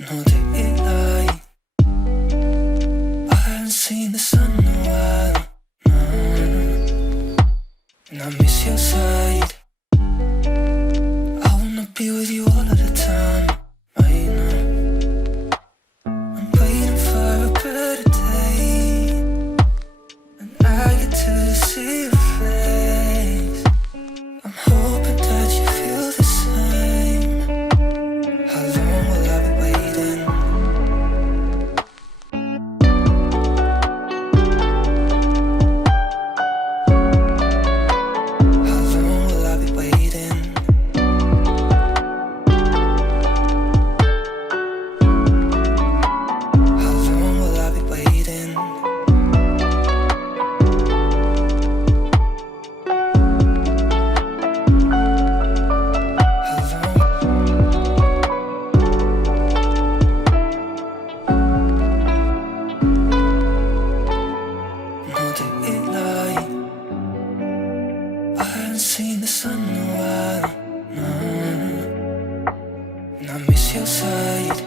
No daylight. I haven't seen the sun in a while. No. And I miss your side. I wanna be with you all of the time. I know. I'm waiting for a better day, and I get to see your face. I'm hoping that you feel the same. How long will I be waiting? How long will I be waiting? How long will I be waiting? How long? No daylight. I haven't seen the sun in a while. No. And I miss your side.